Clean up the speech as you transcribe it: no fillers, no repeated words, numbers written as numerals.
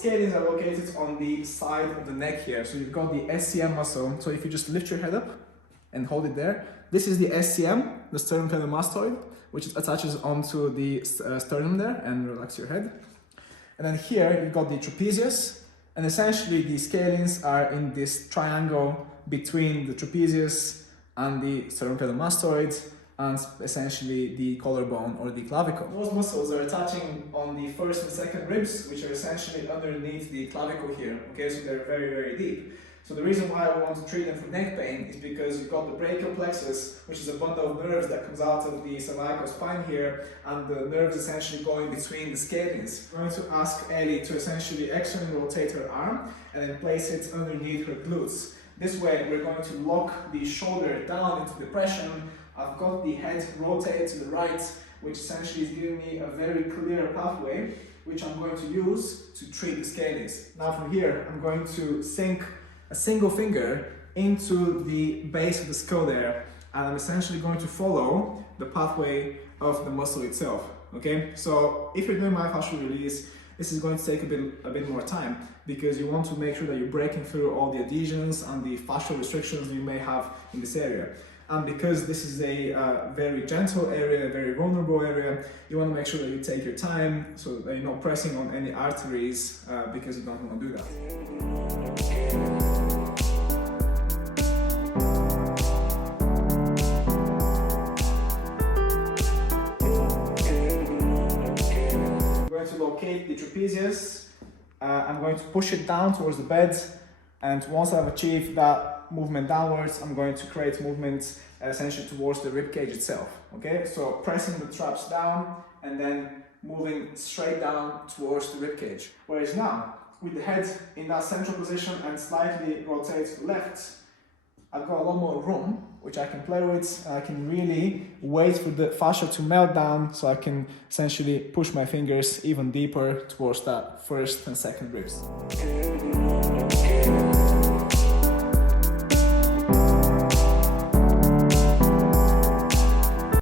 Scalenes are located on the side of the neck here. So you've got the SCM muscle. So if you just lift your head up and hold it there, this is the SCM, the sternocleidomastoid, which attaches onto the sternum there and relax your head. And then here you've got the trapezius, and essentially the scalenes are in this triangle between the trapezius and the sternocleidomastoid, and essentially the collarbone or the clavicle. Those muscles are attaching on the first and second ribs, which are essentially underneath the clavicle here. Okay, so they're very, very deep. So the reason why we want to treat them for neck pain is because you've got the brachial plexus, which is a bundle of nerves that comes out of the cervical spine here, and the nerves essentially going between the scalenes. I'm going to ask Ellie to essentially externally rotate her arm and then place it underneath her glutes. This way we're going to lock the shoulder down into depression. I've got the head rotated to the right, which essentially is giving me a very clear pathway, which I'm going to use to treat the scalenes. Now from here, I'm going to sink a single finger into the base of the skull there, and I'm essentially going to follow the pathway of the muscle itself. Okay, so if you're doing myofascial release, this is going to take a bit more time, because you want to make sure that you're breaking through all the adhesions and the fascial restrictions you may have in this area. And because this is a very gentle area, a very vulnerable area, you want to make sure that you take your time so that you're not pressing on any arteries, because you don't want to do that. I'm going to locate the trapezius. I'm going to push it down towards the bed, and once I've achieved that movement downwards, I'm going to create movement essentially towards the rib cage itself. Okay, so pressing the traps down and then moving straight down towards the rib cage. Whereas now, with the head in that central position and slightly rotate to the left, I've got a lot more room which I can play with. I can really wait for the fascia to melt down, so I can essentially push my fingers even deeper towards that first and second ribs.